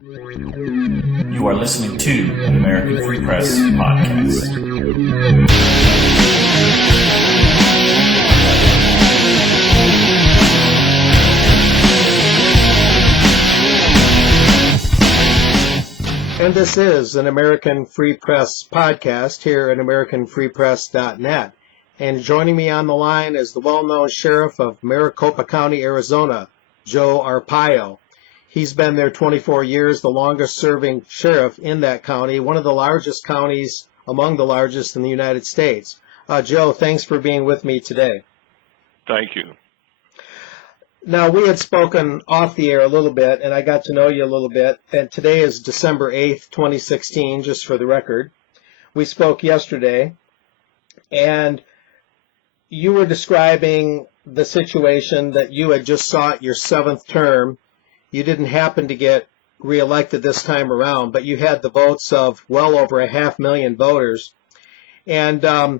You are listening to an American Free Press podcast. And this is an American Free Press podcast here at AmericanFreePress.net. And joining me on the line is the well-known sheriff of Maricopa County, Arizona, Joe Arpaio. He's been there 24 years, the longest-serving sheriff in that county, one of the largest counties, among the largest in the United States. Joe, thanks for being with me today. Thank you. Now, we had spoken off the air a little bit, and I got to know you a little bit, and today is December 8th, 2016, just for the record. We spoke yesterday, and you were describing the situation that you had just sought your 7th term. You didn't happen to get reelected this time around, but you had the votes of well over 500,000 voters. And I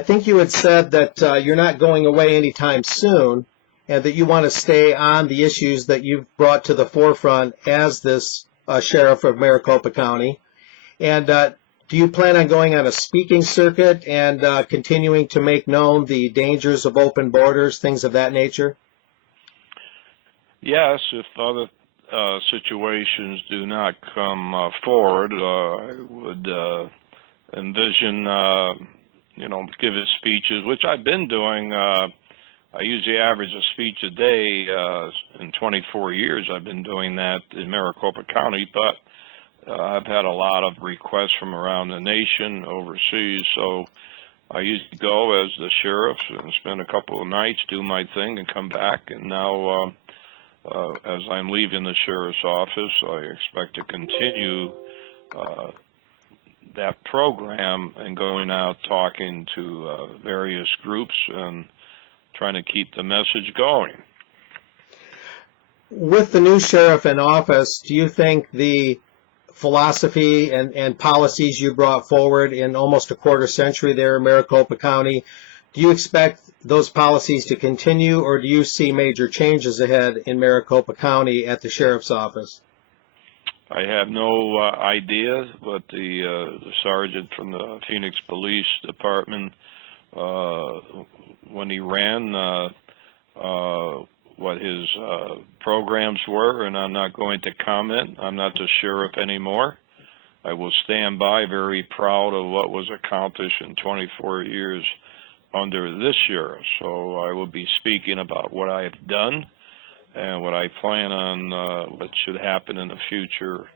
think you had said that you're not going away anytime soon, and that you want to stay on the issues that you've brought to the forefront as this sheriff of Maricopa County. And do you plan on going on a speaking circuit and continuing to make known the dangers of open borders, things of that nature? Yes, if other situations do not come forward, I would envision, giving speeches, which I've been doing. I usually average a speech a day. In 24 years, I've been doing that in Maricopa County, but I've had a lot of requests from around the nation, overseas, so I used to go as the sheriff and spend a couple of nights, do my thing, and come back, and now as I'm leaving the sheriff's office, I expect to continue that program and going out talking to various groups and trying to keep the message going. With the new sheriff in office, do you think the philosophy and policies you brought forward in almost a quarter century there in Maricopa County, do you expect those policies to continue, or do you see major changes ahead in Maricopa County at the sheriff's office? I have no idea, but the sergeant from the Phoenix Police Department, when he ran, what his programs were, and I'm not going to comment. I'm not the sheriff anymore. I will stand by, very proud of what was accomplished in 24 years under this sheriff. So I will be speaking about what I have done and what I plan on what should happen in the future,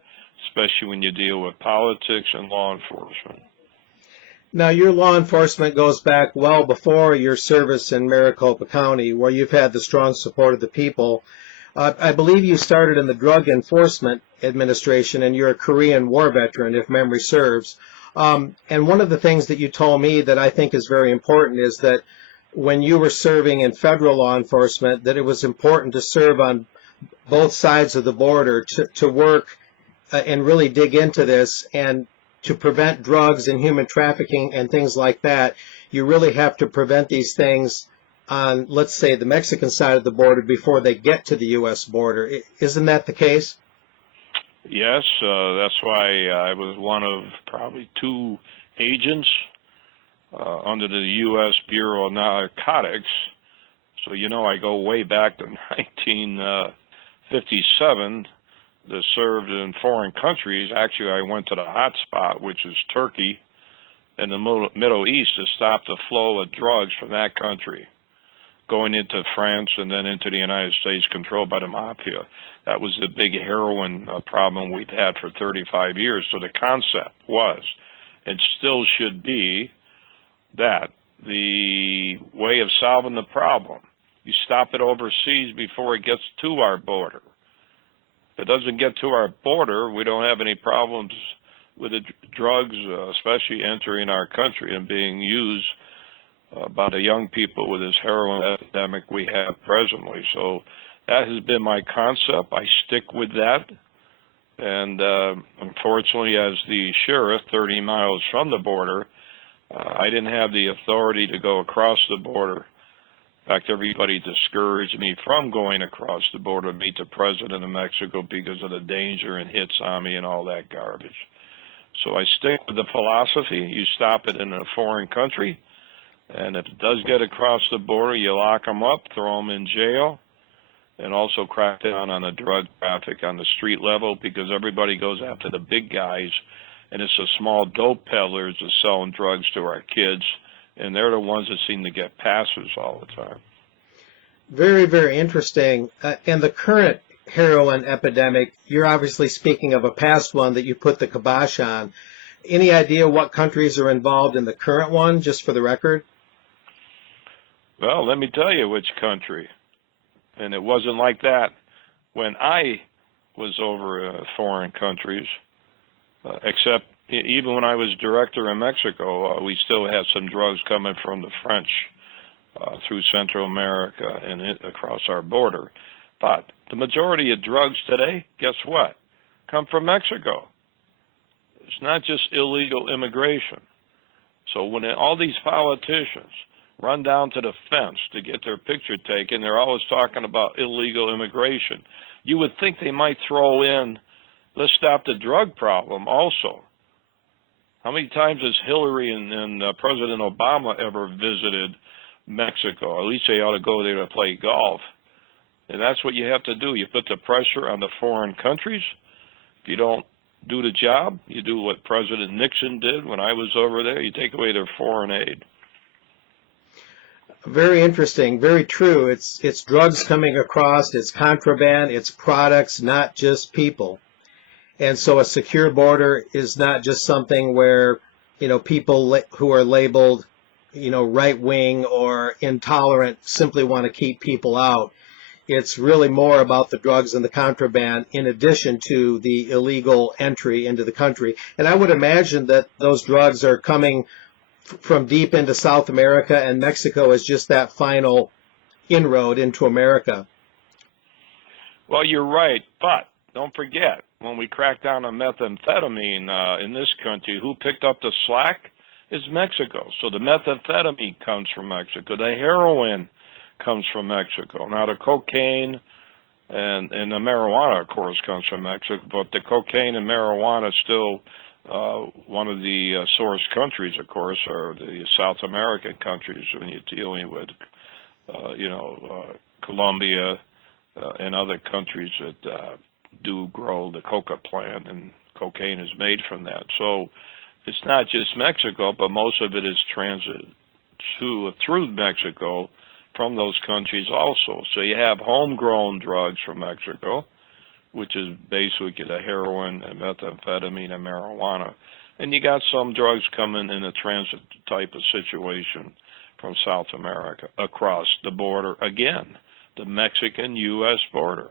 especially when you deal with politics and law enforcement. Now, your law enforcement goes back well before your service in Maricopa County, where you've had the strong support of the people. I believe you started in the Drug Enforcement Administration, and you're a Korean War veteran, if memory serves. And one of the things that you told me that I think is very important is that when you were serving in federal law enforcement, that it was important to serve on both sides of the border, to work and really dig into this, and to prevent drugs and human trafficking and things like that. You really have to prevent these things on, let's say, the Mexican side of the border before they get to the U.S. border. Isn't that the case? Yes, that's why I was one of probably 2 agents under the U.S. Bureau of Narcotics. So, I go way back to 1957 that served in foreign countries. Actually, I went to the hot spot, which is Turkey and the Middle East, to stop the flow of drugs from that country going into France and then into the United States, controlled by the mafia. That was the big heroin problem we've had for 35 years. So the concept was, and still should be, that the way of solving the problem, you stop it overseas before it gets to our border. If it doesn't get to our border, we don't have any problems with the drugs, especially entering our country and being used by the young people with this heroin epidemic we have presently. So that has been my concept. I stick with that. And unfortunately, as the sheriff 30 miles from the border, I didn't have the authority to go across the border In fact, everybody discouraged me from going across the border to meet the president of Mexico because of the danger and hits on me and all that garbage. So I stick with the philosophy. You stop it in a foreign country, and if it does get across the border, you lock them up, throw them in jail, and also crack down on the drug traffic on the street level, because everybody goes after the big guys, and it's the small dope peddlers that's selling drugs to our kids, and they're the ones that seem to get passes all the time. Very, very interesting. And the current heroin epidemic, you're obviously speaking of a past one that you put the kibosh on. Any idea what countries are involved in the current one, just for the record? Well, let me tell you which country. And it wasn't like that when I was over foreign countries, except even when I was director in Mexico, we still had some drugs coming from the French through Central America and across our border. But the majority of drugs today, guess what, come from Mexico. It's not just illegal immigration. So when all these politicians run down to the fence to get their picture taken, they're always talking about illegal immigration. You would think they might throw in, let's stop the drug problem also. How many times has Hillary and President Obama ever visited Mexico? At least they ought to go there to play golf. And that's what you have to do. You put the pressure on the foreign countries. If you don't do the job, you do what President Nixon did when I was over there. You take away their foreign aid. Very interesting, very true. It's drugs coming across, it's contraband, it's products, not just people. And so a secure border is not just something where, people who are labeled, right-wing or intolerant simply want to keep people out. It's really more about the drugs and the contraband in addition to the illegal entry into the country. And I would imagine that those drugs are coming from deep into South America, and Mexico is just that final inroad into America. Well, you're right, but don't forget, when we cracked down on methamphetamine in this country, who picked up the slack is Mexico. So the methamphetamine comes from Mexico. The heroin comes from Mexico. Now the cocaine and the marijuana, of course, comes from Mexico, but the cocaine and marijuana still one of the source countries, of course, are the South American countries when you're dealing with, Colombia and other countries that do grow the coca plant, and cocaine is made from that. So it's not just Mexico, but most of it is transit through Mexico from those countries also. So you have homegrown drugs from Mexico, which is basically the heroin and methamphetamine and marijuana. And you got some drugs coming in a transit type of situation from South America across the border, again, the Mexican-U.S. border.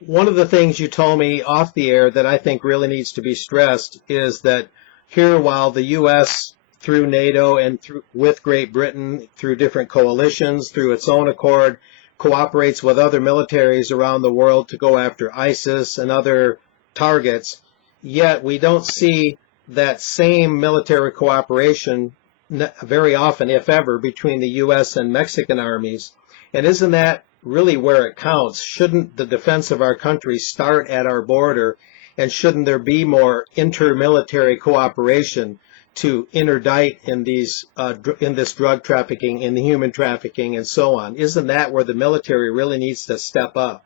One of the things you told me off the air that I think really needs to be stressed is that here, while the U.S. through NATO and with Great Britain, through different coalitions, through its own accord, cooperates with other militaries around the world to go after ISIS and other targets, yet we don't see that same military cooperation very often, if ever, between the U.S. and Mexican armies. And isn't that really where it counts? Shouldn't the defense of our country start at our border, and shouldn't there be more inter-military cooperation to interdict in this drug trafficking, in the human trafficking, and so on? Isn't that where the military really needs to step up?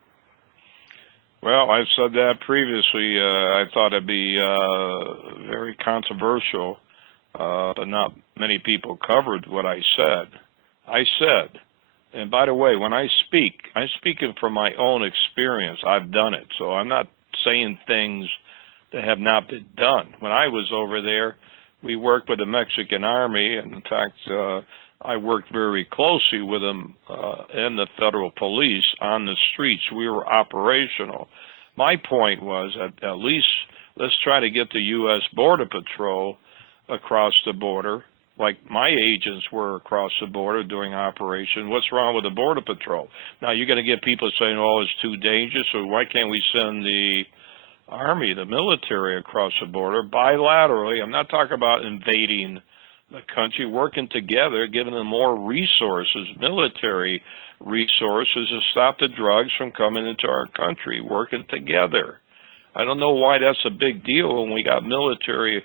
Well, I've said that previously. I thought it'd be very controversial, but not many people covered what I said. I said, and by the way, when I speak, I'm speaking from my own experience. I've done it, so I'm not saying things that have not been done. When I was over there, we worked with the Mexican Army, and in fact, I worked very closely with them and the federal police on the streets. We were operational. My point was, at least let's try to get the U.S. Border Patrol across the border, like my agents were across the border doing operation. What's wrong with the Border Patrol? Now, you're going to get people saying, oh, it's too dangerous, so why can't we send the Army, the military, across the border bilaterally? I'm not talking about invading the country working together, giving them more resources, military resources to stop the drugs from coming into our country, working together. I don't know why that's a big deal when we got military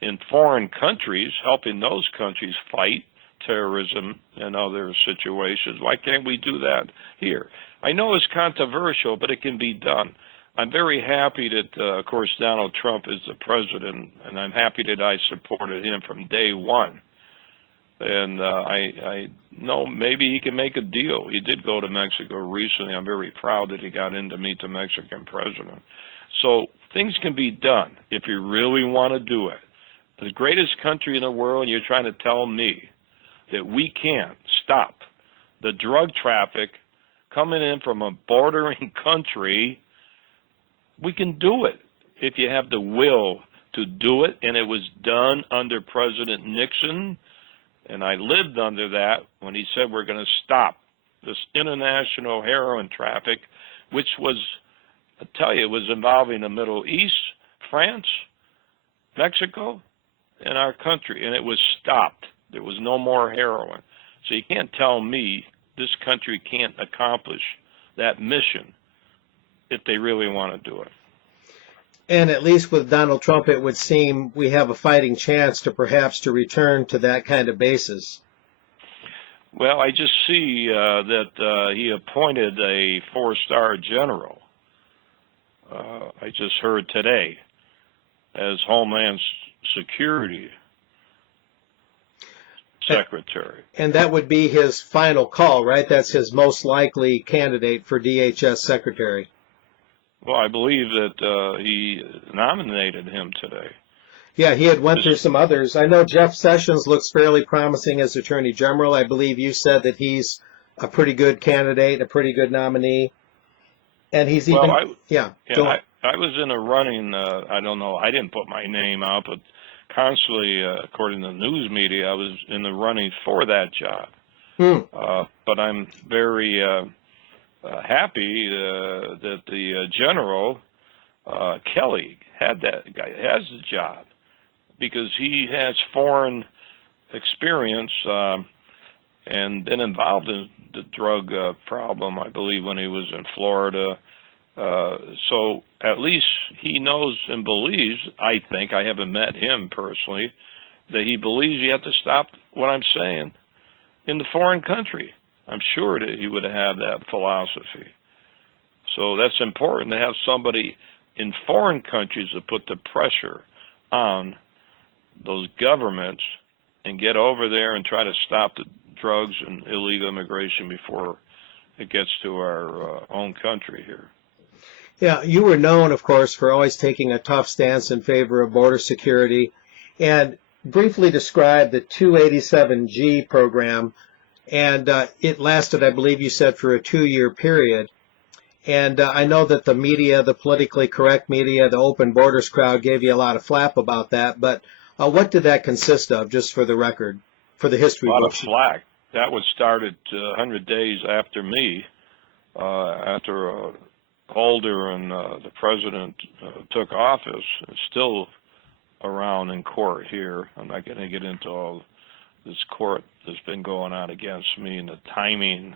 in foreign countries helping those countries fight terrorism and other situations. Why can't we do that here? I know it's controversial, but it can be done. I'm very happy that, of course, Donald Trump is the president, and I'm happy that I supported him from day one. And I know maybe he can make a deal. He did go to Mexico recently. I'm very proud that he got in to meet the Mexican president. So things can be done if you really want to do it. The greatest country in the world, and you're trying to tell me that we can't stop the drug traffic coming in from a bordering country. We can do it if you have the will to do it, and it was done under President Nixon, and I lived under that when he said we're going to stop this international heroin traffic, which was, I tell you, it was involving the Middle East, France, Mexico, and our country, and it was stopped. There was no more heroin. So you can't tell me this country can't accomplish that mission if they really want to do it. And at least with Donald Trump, it would seem we have a fighting chance to perhaps to return to that kind of basis. Well, I just see that he appointed a 4-star general. I just heard today as Homeland Security Secretary. And that would be his final call, right? That's his most likely candidate for DHS Secretary. Well, I believe that he nominated him today. Yeah, he had went through some others. I know Jeff Sessions looks fairly promising as Attorney General. I believe you said that he's a pretty good candidate, a pretty good nominee. And he's even, I I was in a running, I don't know, I didn't put my name out, but constantly, according to the news media, I was in the running for that job. But I'm very happy that the general, Kelly, has the job because he has foreign experience and been involved in the drug problem, I believe, when he was in Florida. So at least he knows and believes, I think, I haven't met him personally, that he believes you have to stop what I'm saying in the foreign country. I'm sure that he would have that philosophy. So that's important to have somebody in foreign countries to put the pressure on those governments and get over there and try to stop the drugs and illegal immigration before it gets to our own country here. Yeah, you were known, of course, for always taking a tough stance in favor of border security. And briefly describe the 287G program. And it lasted, I believe you said, for a 2-year period. And I know that the media, the politically correct media, the open borders crowd gave you a lot of flap about that. But what did that consist of, just for the record, for the history books? A lot of flack. That was started 100 days after me, after Holder and the president took office. It's still around in court here. I'm not going to get into all this court that's been going on against me and the timing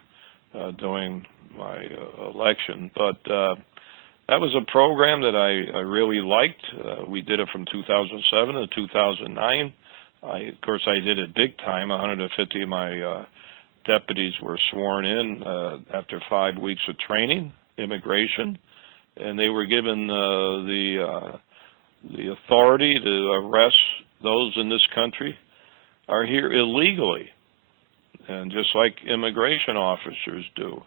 during my election. But that was a program that I really liked. We did it from 2007 to 2009. Of course, I did it big time. 150 of my deputies were sworn in after 5 weeks of training, immigration, and they were given the authority to arrest those in this country are here illegally, and just like immigration officers do.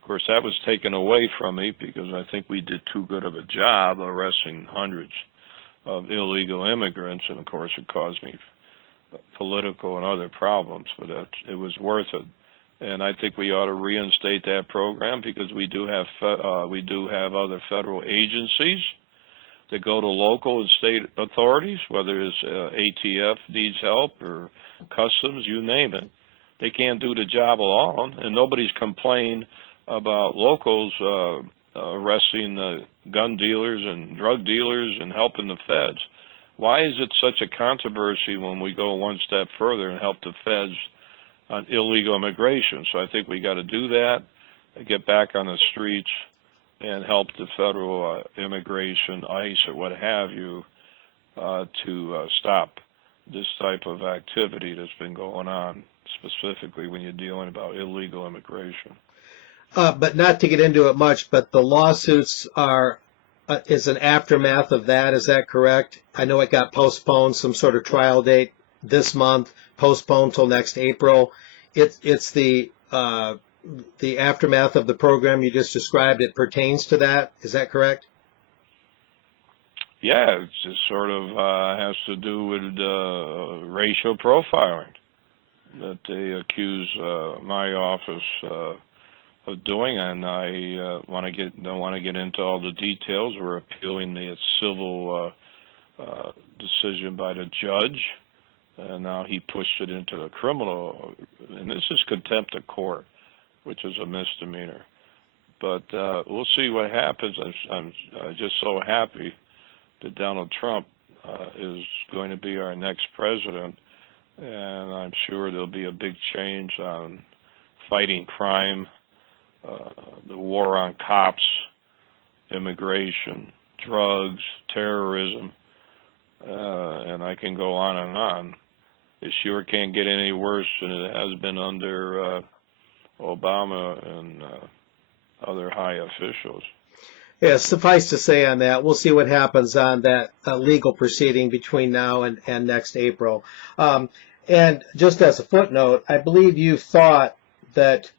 Of course, that was taken away from me because I think we did too good of a job arresting hundreds of illegal immigrants, and of course it caused me political and other problems, but it was worth it. And I think we ought to reinstate that program because we do have other federal agencies that go to local and state authorities, whether it's ATF needs help or customs, you name it. They can't do the job alone, and nobody's complained about locals arresting gun dealers and drug dealers and helping the feds. Why is it such a controversy when we go one step further and help the feds on illegal immigration? So I think we got to do that, get back on the streets, and help the federal immigration, ICE, or what have you, to stop this type of activity that's been going on, specifically when you're dealing about illegal immigration. But not to get into it much, but the lawsuits is an aftermath of that. Is that correct? I know it got postponed, some sort of trial date this month, postponed till next April. It's the aftermath of the program you just described. It pertains to that. Is that correct? Yeah, it just sort of has to do with racial profiling that they accuse my office of doing, and I don't want to get into all the details. We're appealing the civil decision by the judge, and now he pushed it into the criminal, and this is contempt of court, which is a misdemeanor. But we'll see what happens. I'm just so happy that Donald Trump is going to be our next president, and I'm sure there'll be a big change on fighting crime, the war on cops, immigration, drugs, terrorism, and I can go on and on. It sure can't get any worse than it has been under Obama and other high officials. Yeah, suffice to say on that, we'll see what happens on that legal proceeding between now and next April. And just as a footnote, I believe you thought that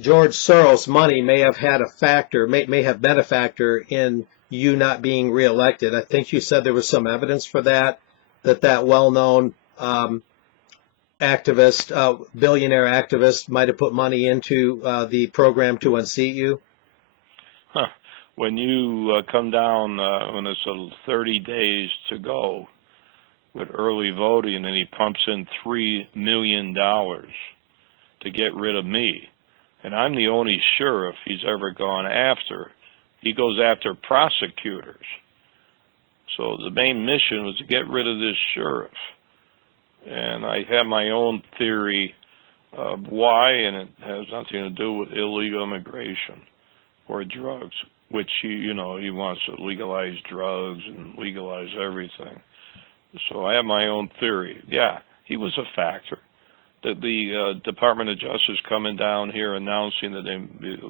George Soros' money may have had a factor, may have been a factor in you not being reelected. I think you said there was some evidence for that well-known activist, billionaire activist, might have put money into the program to unseat you. When you come down, when it's 30 days to go with early voting, and he pumps in $3 million to get rid of me, and I'm the only sheriff he's ever gone after. He goes after prosecutors. So the main mission was to get rid of this sheriff. And I have my own theory of why, and it has nothing to do with illegal immigration or drugs, which he wants to legalize drugs and legalize everything. So I have my own theory. Yeah, he was a factor. The Department of Justice coming down here announcing that they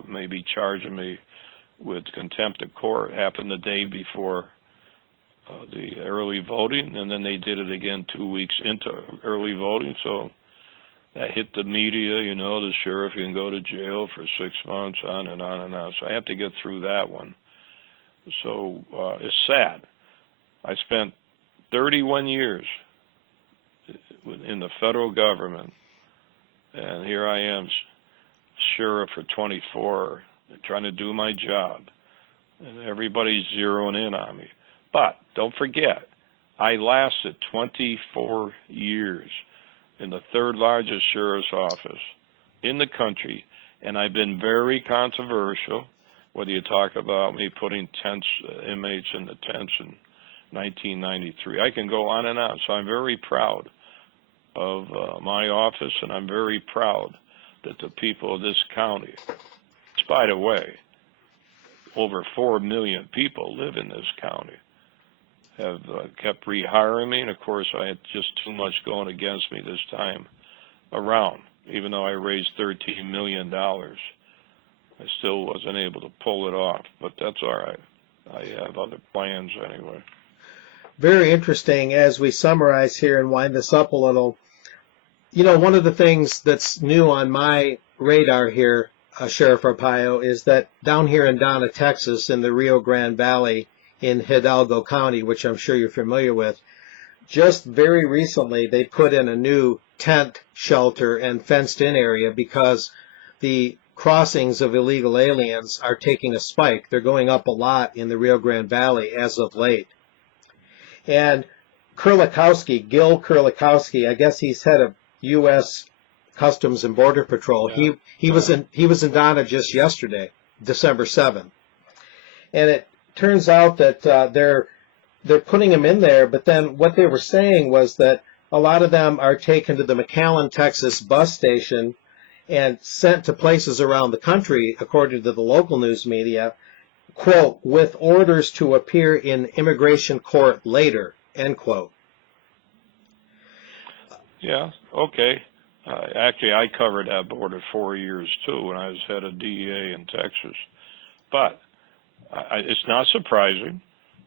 may be charging me with contempt of court happened the day before the early voting, and then they did it again 2 weeks into early voting. So that hit the media, the sheriff can go to jail for 6 months, on and on and on. So I have to get through that one. So it's sad. I spent 31 years in the federal government, and here I am, sheriff for 24, trying to do my job, and everybody's zeroing in on me. But don't forget, I lasted 24 years in the third largest sheriff's office in the country, and I've been very controversial, whether you talk about me putting inmates in the tents in 1993. I can go on and on. So I'm very proud of my office, and I'm very proud that the people of this county, which, by the way, over 4 million people live in this county, have kept rehiring me. And of course, I had just too much going against me this time around. Even though I raised $13 million, I still wasn't able to pull it off. But that's all right. I have other plans anyway. Very interesting. As we summarize here and wind this up a little, one of the things that's new on my radar here, Sheriff Arpaio, is that down here in Donna, Texas, in the Rio Grande Valley in Hidalgo County, which I'm sure you're familiar with, just very recently they put in a new tent shelter and fenced-in area because the crossings of illegal aliens are taking a spike. They're going up a lot in the Rio Grande Valley as of late. And Gil Kurlikowski, I guess he's head of U.S. Customs and Border Patrol. Yeah. He was in Donna just yesterday, December 7th. And it turns out that they're they're putting them in there, but then what they were saying was that a lot of them are taken to the McAllen, Texas bus station and sent to places around the country, according to the local news media, quote, with orders to appear in immigration court later, end quote. Yeah, okay. Actually, I covered that border 4 years too when I was head of DEA in Texas. But it's not surprising.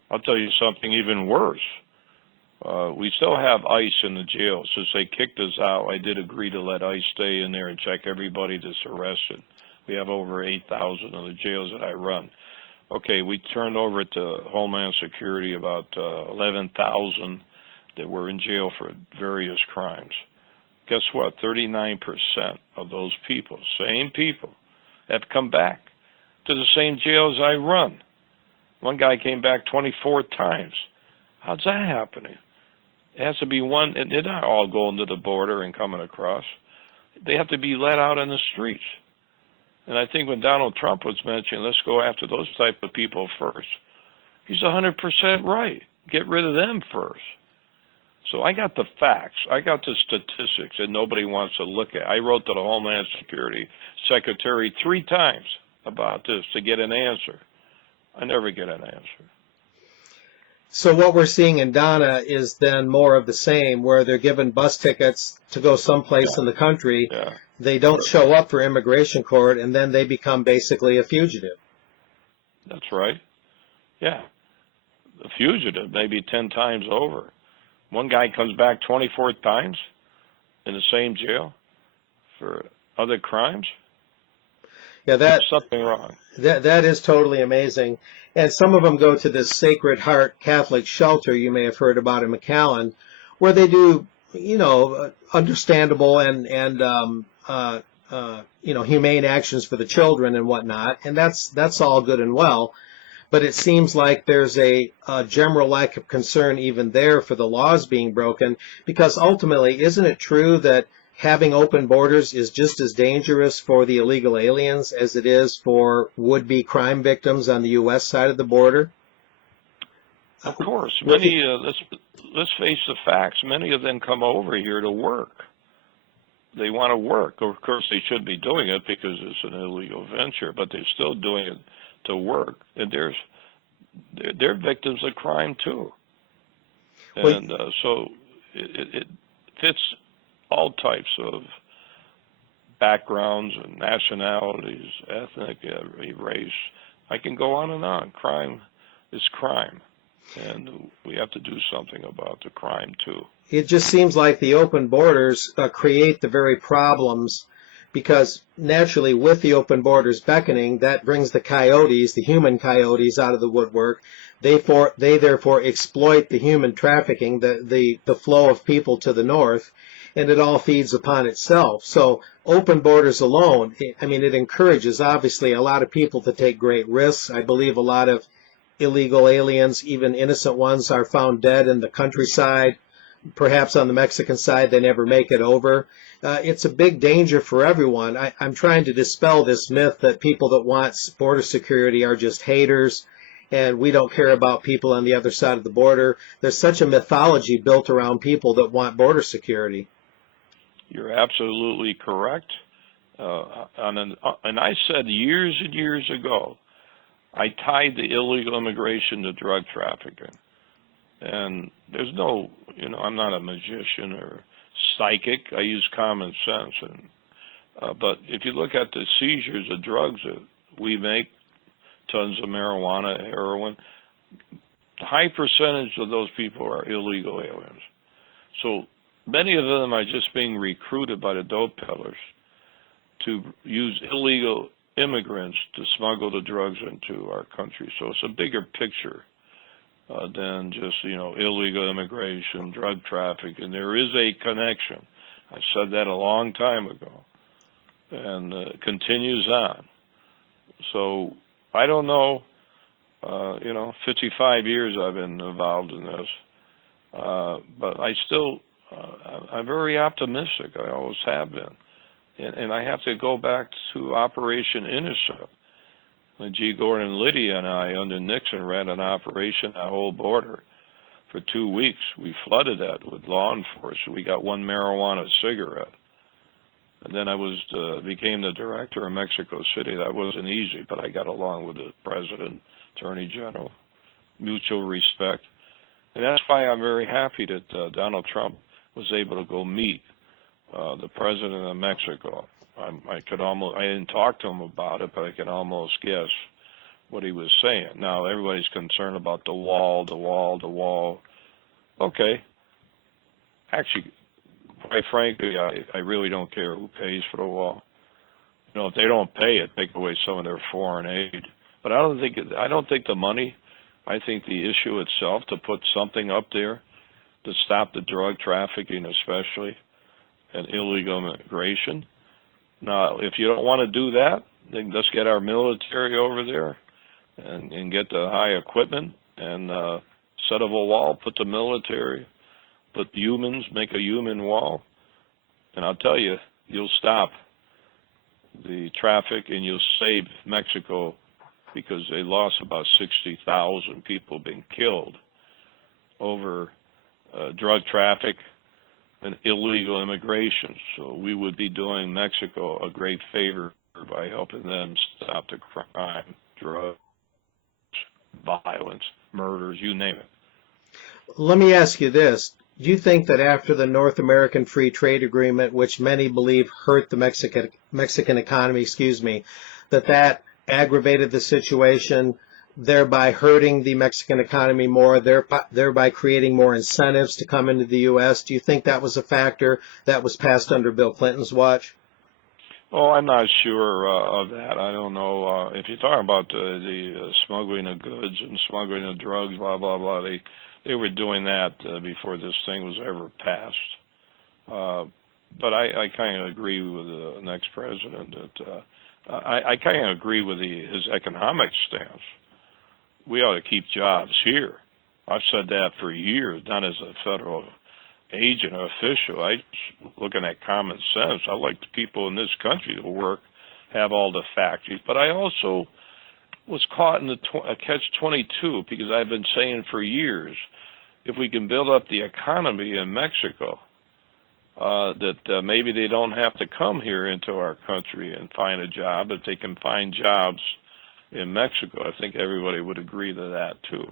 I'll tell you something even worse. We still have ICE in the jail. Since they kicked us out, I did agree to let ICE stay in there and check everybody that's arrested. We have over 8,000 in the jails that I run. Okay, we turned over to Homeland Security about 11,000 that were in jail for various crimes. Guess what? 39% of those people, same people, have come back to the same jails I run. One guy came back 24 times. How's that happening? It has to be one, and they're not all going to the border and coming across. They have to be let out in the streets. And I think when Donald Trump was mentioning, let's go after those type of people first, he's 100% right. Get rid of them first. So I got the facts. I got the statistics that nobody wants to look at. I wrote to the Homeland Security Secretary 3 times about this to get an answer. I never get an answer. So what we're seeing in Donna is then more of the same, where they're given bus tickets to go someplace in the country. Yeah. They don't show up for immigration court, and then they become basically a fugitive. That's right. Yeah. A fugitive, maybe 10 times over. One guy comes back 24 times in the same jail for other crimes. Yeah, There's something wrong. That is totally amazing. And some of them go to this Sacred Heart Catholic shelter you may have heard about in McAllen, where they do, understandable and humane actions for the children and whatnot. And that's all good and well. But it seems like there's a general lack of concern even there for the laws being broken, because ultimately, isn't it true that having open borders is just as dangerous for the illegal aliens as it is for would-be crime victims on the U.S. side of the border? Of course. Many, let's face the facts, many of them come over here to work. They want to work. Of course, they should be doing it because it's an illegal venture, but they're still doing it to work. And they're victims of crime, too. And so it fits all types of backgrounds and nationalities, ethnic, race. I can go on and on. Crime is crime, and we have to do something about the crime too. It just seems like the open borders create the very problems, because naturally with the open borders beckoning, that brings the coyotes, the human coyotes, out of the woodwork. They therefore exploit the human trafficking, the flow of people to the north, and it all feeds upon itself. So open borders alone, I mean, it encourages, obviously, a lot of people to take great risks. I believe a lot of illegal aliens, even innocent ones, are found dead in the countryside. Perhaps on the Mexican side, they never make it over. It's a big danger for everyone. I'm trying to dispel this myth that people that want border security are just haters, and we don't care about people on the other side of the border. There's such a mythology built around people that want border security. You're absolutely correct. And I said years and years ago, I tied the illegal immigration to drug trafficking. And there's no, I'm not a magician or psychic. I use common sense. But if you look at the seizures of drugs that we make, tons of marijuana, heroin, a high percentage of those people are illegal aliens. So many of them are just being recruited by the dope peddlers to use illegal immigrants to smuggle the drugs into our country. So it's a bigger picture than just, illegal immigration, drug trafficking. There is a connection. I said that a long time ago, and it continues on. So I don't know, 55 years I've been involved in this, but I'm very optimistic. I always have been. And I have to go back to Operation Intercept. When G. Gordon Liddy and I, under Nixon, ran an operation, that whole border. for 2 weeks. We flooded that with law enforcement. We got one marijuana cigarette. And then I became the director of Mexico City. That wasn't easy, but I got along with the president, attorney general, mutual respect. And that's why I'm very happy that Donald Trump was able to go meet the president of Mexico. I didn't talk to him about it, but I could almost guess what he was saying. Now, everybody's concerned about the wall. Okay. Actually, quite frankly, I really don't care who pays for the wall. You know, if they don't pay it, take away some of their foreign aid. But I don't think the money. I think the issue itself, to put something up there to stop the drug trafficking, especially, and illegal immigration. Now, if you don't want to do that, then let's get our military over there and get the high equipment and set up a wall, put the military, put humans, make a human wall. And I'll tell you, you'll stop the traffic and you'll save Mexico, because they lost about 60,000 people being killed over drug traffic and illegal immigration. So we would be doing Mexico a great favor by helping them stop the crime, drugs, violence, murders, you name it. Let me ask you this. Do you think that after the North American Free Trade Agreement, which many believe hurt the Mexican economy, that aggravated the situation, thereby hurting the Mexican economy more, thereby creating more incentives to come into the U.S.? Do you think that was a factor that was passed under Bill Clinton's watch? Oh, I'm not sure of that. I don't know. If you're talking about the smuggling of goods and smuggling of drugs, blah, blah, blah, they were doing that before this thing was ever passed. But I kind of agree with the next president that I kind of agree with his economic stance. We ought to keep jobs here. I've said that for years, not as a federal agent or official. I looking at common sense. I like the people in this country to work, have all the factories. But I also was caught in the catch-22, because I've been saying for years, if we can build up the economy in Mexico, that maybe they don't have to come here into our country and find a job, but they can find jobs in Mexico. I think everybody would agree to that too.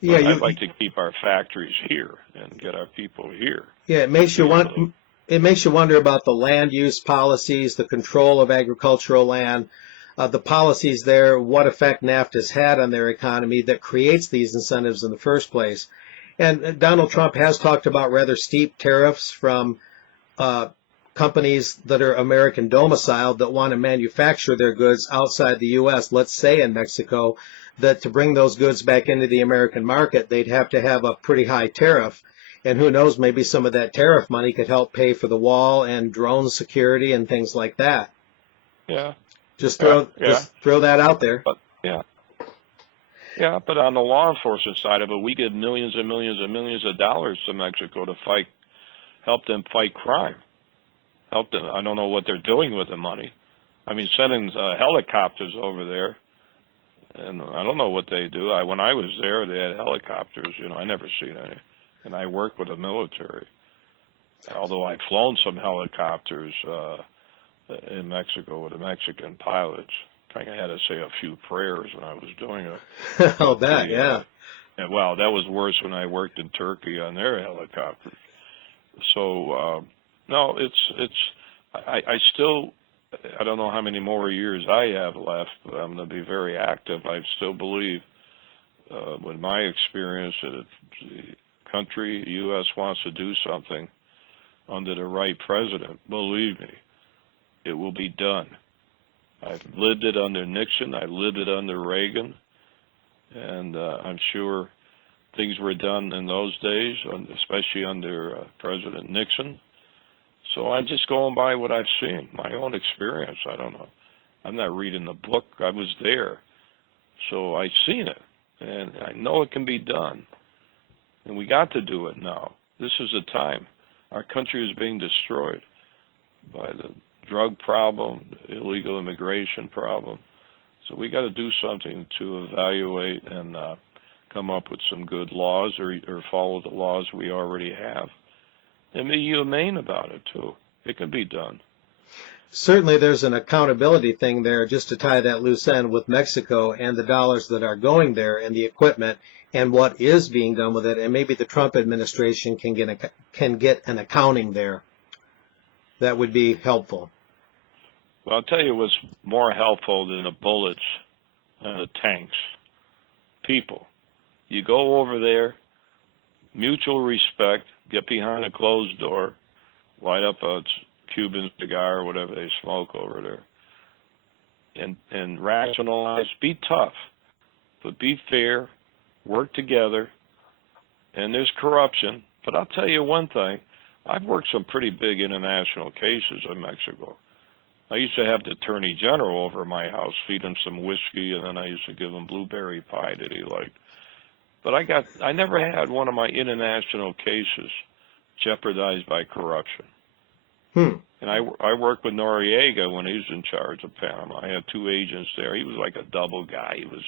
Yeah, I'd like to keep our factories here and get our people here. Yeah, it makes you wonder about the land use policies, the control of agricultural land, the policies there, what effect NAFTA's had on their economy that creates these incentives in the first place. And Donald Trump has talked about rather steep tariffs from companies that are American domiciled that want to manufacture their goods outside the U.S., let's say in Mexico, that to bring those goods back into the American market, they'd have to have a pretty high tariff. And who knows, maybe some of that tariff money could help pay for the wall and drone security and things like that. Yeah. Just throw that out there. But, yeah, but on the law enforcement side of it, we give millions and millions and millions of dollars to Mexico to help them fight crime. Help them. I don't know what they're doing with the money. I mean, sending helicopters over there, and I don't know what they do. When I was there, they had helicopters. You know, I never seen any, and I worked with the military. Although I've flown some helicopters in Mexico with the Mexican pilots. I think I had to say a few prayers when I was doing it. I'll bet, yeah. And, well, that was worse when I worked in Turkey on their helicopters. So, no, I still, I don't know how many more years I have left, but I'm going to be very active. I still believe, with my experience, that if the country, the U.S., wants to do something under the right president, believe me, it will be done. I've lived it under Nixon. I lived it under Reagan. And I'm sure things were done in those days, especially under President Nixon. So I'm just going by what I've seen, my own experience. I don't know. I'm not reading the book. I was there. So I've seen it. And I know it can be done. And we got to do it now. This is the time. Our country is being destroyed by the drug problem, illegal immigration problem. So we got to do something to evaluate and come up with some good laws or follow the laws we already have. And be humane about it, too. It can be done. Certainly there's an accountability thing there, just to tie that loose end with Mexico and the dollars that are going there and the equipment and what is being done with it, and maybe the Trump administration can get an accounting there. That would be helpful. Well, I'll tell you what's more helpful than the bullets and the tanks. People. You go over there, mutual respect, get behind a closed door, light up a Cuban cigar or whatever they smoke over there, and rationalize. Be tough, but be fair, work together, and there's corruption. But I'll tell you one thing, I've worked some pretty big international cases in Mexico. I used to have the Attorney General over my house, feed him some whiskey, and then I used to give him blueberry pie that he liked. But I never had one of my international cases jeopardized by corruption. And I worked with Noriega when he was in charge of Panama. I had 2 agents there. He was like a double guy. He was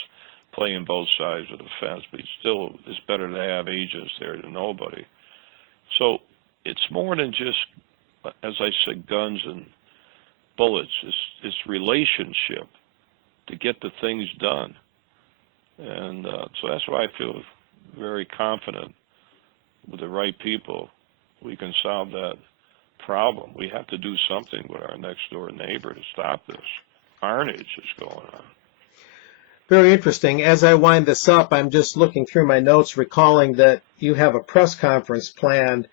playing both sides of the fence, but it's better to have agents there than nobody. So it's more than just, as I said, guns and bullets. It's relationship to get the things done. And so that's why I feel very confident with the right people we can solve that problem. We have to do something with our next door neighbor to stop this carnage that's going on. Very interesting. As I wind this up, I'm just looking through my notes, recalling that you have a press conference planned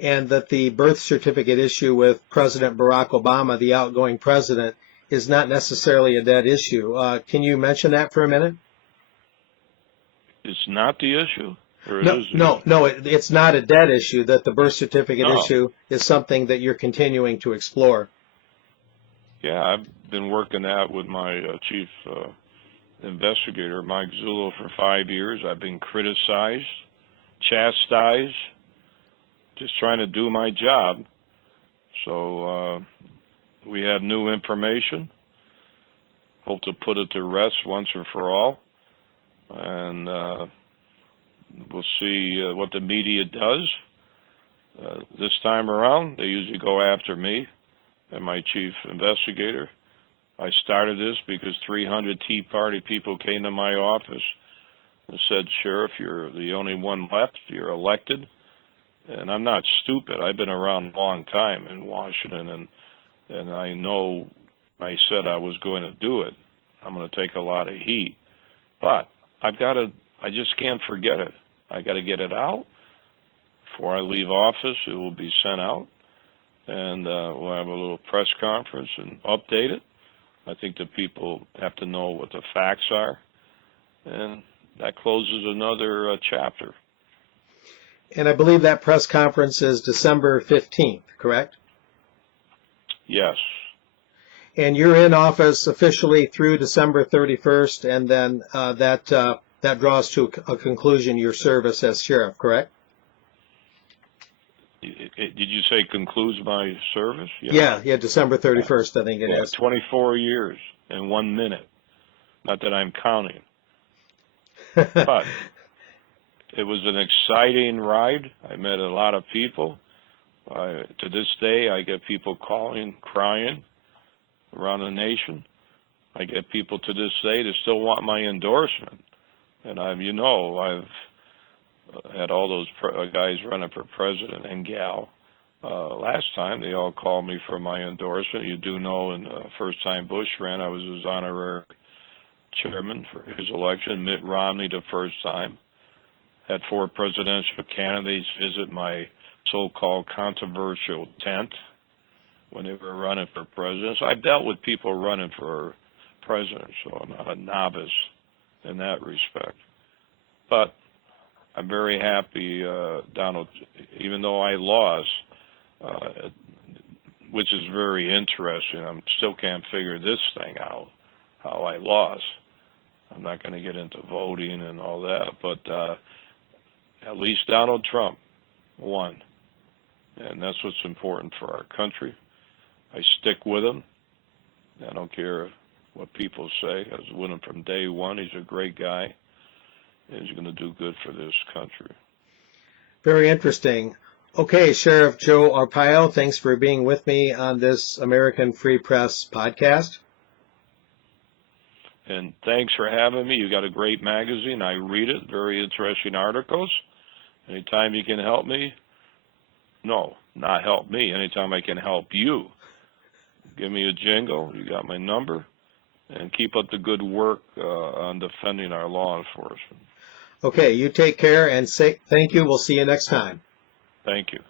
and that the birth certificate issue with President Barack Obama, the outgoing president, is not necessarily a dead issue. Can you mention that for a minute? It's not the issue? Or No, it is no, it's not a dead issue, that the birth certificate No. issue is something that you're continuing to explore. Yeah, I've been working that with my chief investigator, Mike Zullo, for 5 years. I've been criticized, chastised, just trying to do my job. So we have new information. Hope to put it to rest once and for all. And we'll see what the media does. This time around, they usually go after me and my chief investigator. I started this because 300 Tea Party people came to my office and said, Sheriff, you're the only one left. You're elected. And I'm not stupid. I've been around a long time in Washington, and I know I said I was going to do it. I'm going to take a lot of heat. But I just can't forget it. I got to get it out. Before I leave office, it will be sent out, and we'll have a little press conference and update it. I think the people have to know what the facts are, and that closes another chapter. And I believe that press conference is December 15th, correct? Yes. And you're in office officially through December 31st, and then that draws to a conclusion your service as sheriff, correct? Did you say concludes my service? Yeah, December 31st, I think it is. 24 years and 1 minute. Not that I'm counting. But it was an exciting ride. I met a lot of people. To this day, I get people calling, crying around the nation. I get people to this day that still want my endorsement. And I've had all those guys running for president and gal. Last time, they all called me for my endorsement. You do know, in the first time Bush ran, I was his honorary chairman for his election. Mitt Romney, the first time. Had 4 presidential candidates visit my so-called controversial tent when they were running for president. So I've dealt with people running for president, so I'm not a novice in that respect. But I'm very happy, Donald, even though I lost, which is very interesting. I still can't figure this thing out, how I lost. I'm not going to get into voting and all that, but at least Donald Trump won. And that's what's important for our country. I stick with him. I don't care what people say. I was with him from day one. He's a great guy. is going to do good for this country. Very interesting. Okay, Sheriff Joe Arpaio, thanks for being with me on this American Free Press podcast. And thanks for having me. You got a great magazine. I read it. Very interesting articles. Anytime you can help me, no, not help me. Anytime I can help you, give me a jingle. You got my number. And keep up the good work on defending our law enforcement. Okay, you take care and say thank you. We'll see you next time. Thank you.